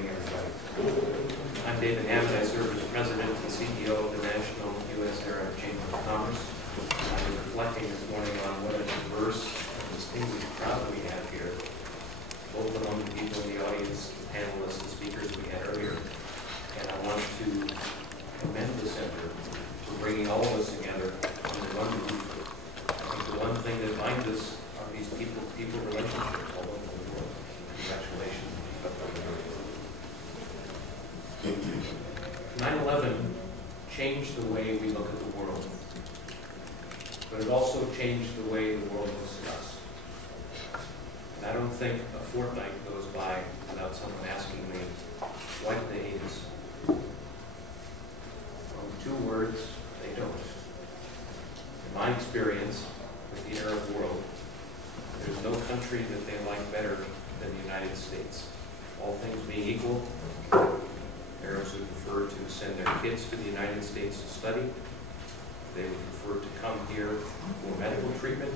morning, everybody. I'm David Hamod. I serve as President and CEO of the National U.S. Arab Chamber of Commerce. I was reflecting this morning on what a diverse and distinguished crowd we have here, both among the people in the audience, the panelists, the speakers we had earlier. And I want to commend the Center for bringing all of us together under one roof. I think the one thing that binds us are these people relationships all over the world. Congratulations. 9/11 changed the way we look at the world, but it also changed the way the world looks at us. And I don't think a fortnight goes by without someone asking me, why do they hate us? Well, in 2 words, they don't. In my experience with the Arab world, there's no country that they like better than the United States. All things being equal, Arabs would prefer to send their kids to the United States to study. They would prefer to come here for medical treatment.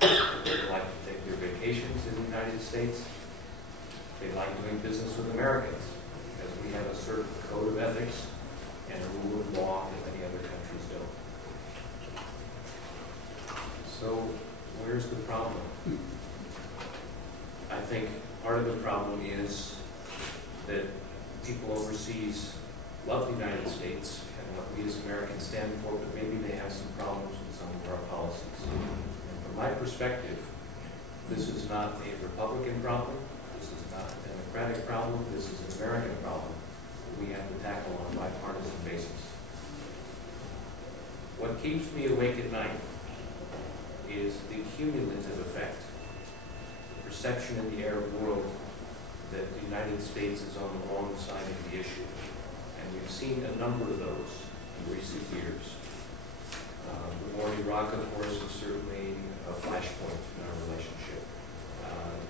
They would like to take their vacations in the United States. They like doing business with Americans because we have a certain code of ethics and a rule of law that many other countries don't. So where's the problem? I think part of the problem is that people overseas love the United States and what we as Americans stand for, but maybe they have some problems with some of our policies. And from my perspective, this is not a Republican problem, this is not a Democratic problem, this is an American problem that we have to tackle on a bipartisan basis. What keeps me awake at night is the cumulative effect, the perception in the Arab world that the United States is on the wrong side of the issue. And we've seen a number of those in recent years. The war in Iraq, of course, is certainly a flashpoint in our relationship.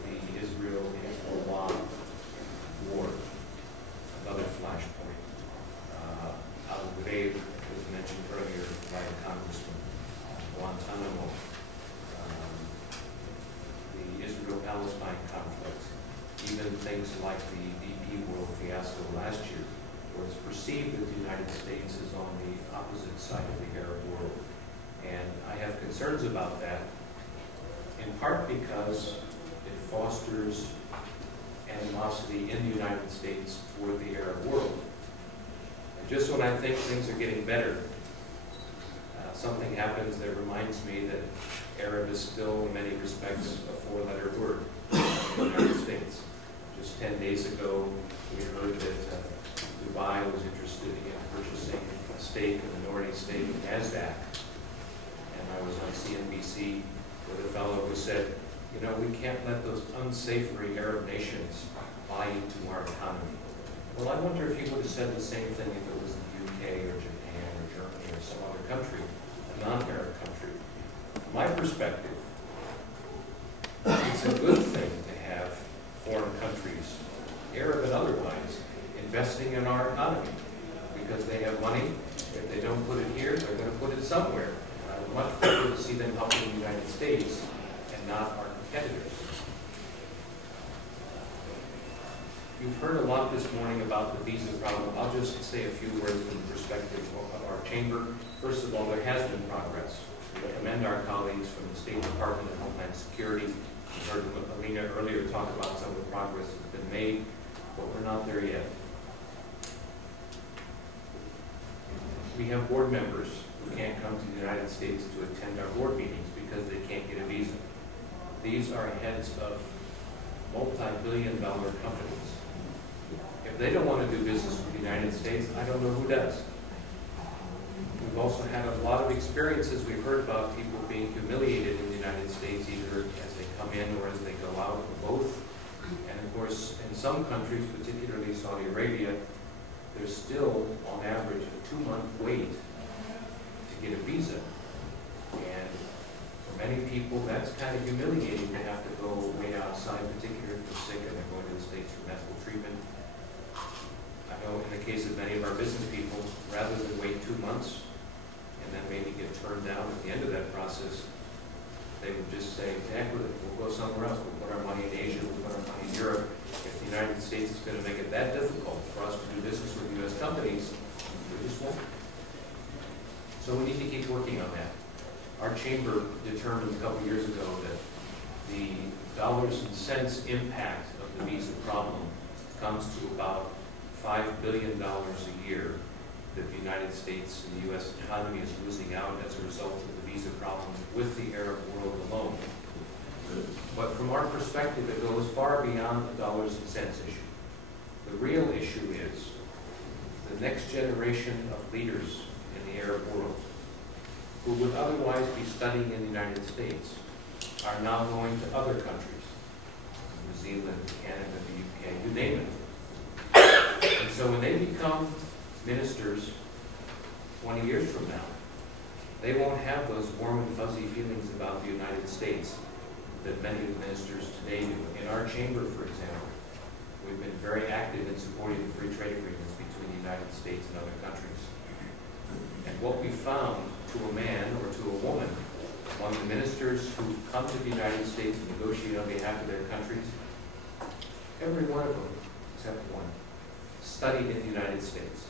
The Israel-Hezbollah war, another flashpoint. Abu Ghraib was mentioned earlier by the Congressman. Guantanamo, the Israel-Palestine conflict. Even things like the DP World fiasco last year, where it's perceived that the United States is on the opposite side of the Arab world. And I have concerns about that, in part because it fosters animosity in the United States toward the Arab world. And just when I think things are getting better, something happens that reminds me that Arab is still, in many respects, a 4-letter word in the United States. Just 10 days ago, we heard that Dubai was interested in purchasing a stake, a minority stake in NASDAQ. And I was on CNBC with a fellow who said, you know, we can't let those unsavory Arab nations buy into our economy. Well, I wonder if he would have said the same thing if it was the UK or Japan or Germany or some other country, a non-Arab country. From my perspective, it's a good thing to have foreign countries, Arab and otherwise, investing in our economy because they have money. If they don't put it here, they're going to put it somewhere. And I would much prefer to see them helping the United States and not our competitors. You've heard a lot this morning about the visa problem. I'll just say a few words from the perspective of our chamber. First of all, there has been progress. We commend our colleagues from the State Department of Homeland Security. We heard Alina earlier talk about some of the progress that's been made, but we're not there yet. We have board members who can't come to the United States to attend our board meetings because they can't get a visa. These are heads of multi-billion-dollar companies. If they don't want to do business with the United States, I don't know who does. We've also had a lot of experiences. We've heard about people being humiliated in the United States, either as they come in or as they go out, or both. And of course, in some countries, particularly Saudi Arabia, there's still, on average, a 2-month wait to get a visa. And for many people, that's kind of humiliating to have to go way outside, particularly if they're sick and they're going to the States for medical treatment. I know in the case of many of our business people, rather than wait 2 months and then maybe get turned down at the end of that process, they would just say, heck with it, we'll go somewhere else. We'll put our money in Asia, we'll put our money in Europe. If the United States is going to make it that difficult So we need to keep working on that. Our chamber determined a couple years ago that the dollars and cents impact of the visa problem comes to about $5 billion a year that the United States and the U.S. economy is losing out as a result of the visa problem with the Arab world alone. But from our perspective, it goes far beyond the dollars and cents issue. The real issue is the next generation of leaders in the Arab world who would otherwise be studying in the United States are now going to other countries, New Zealand, Canada, the UK, you name it. And so when they become ministers 20 years from now, they won't have those warm and fuzzy feelings about the United States that many of the ministers today do. In our chamber, for example, we've been very active in supporting the free trade agreements between the United States and other countries. And what we found to a man or to a woman among the ministers who come to the United States to negotiate on behalf of their countries, every one of them, except one, studied in the United States.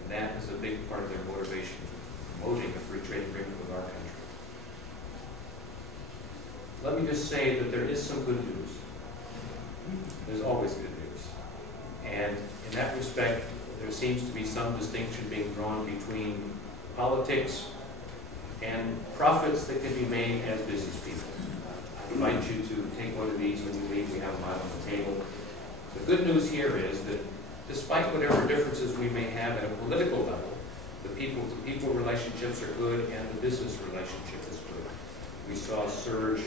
And that is a big part of their motivation for promoting a free trade agreement with our country. Let me just say that there is some good news. There's always good news. And in that respect, there seems to be some distinction being drawn between politics and profits that can be made as business people. I invite you to take one of these when you leave. We have them out on the table. The good news here is that despite whatever differences we may have at a political level, the people-to-people relationships are good and the business relationship is good. We saw a surge,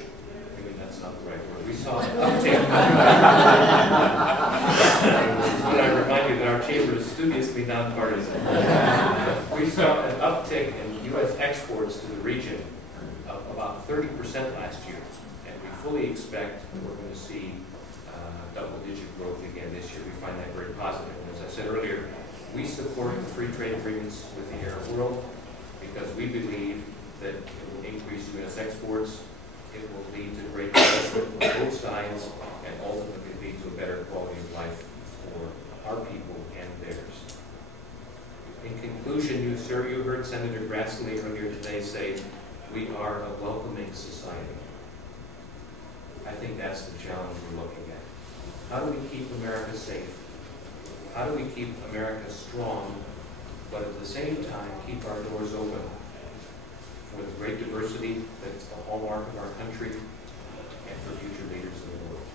maybe that's not the right word, we saw an uptick. But I remind you that our chamber is studiously nonpartisan. We saw an uptick in U.S. exports to the region of about 30% last year, and we fully expect that we're going to see double-digit growth again this year. We find that very positive. And as I said earlier, we support the free trade agreements with the Arab world because we believe that it will increase U.S. exports, it will lead to great investment on both sides, and ultimately lead to a better quality of life for our people and theirs. In conclusion, you heard Senator Grassley earlier today say, we are a welcoming society. I think that's the challenge we're looking at. How do we keep America safe? How do we keep America strong, but at the same time keep our doors open for the great diversity that's the hallmark of our country and for future leaders of the world?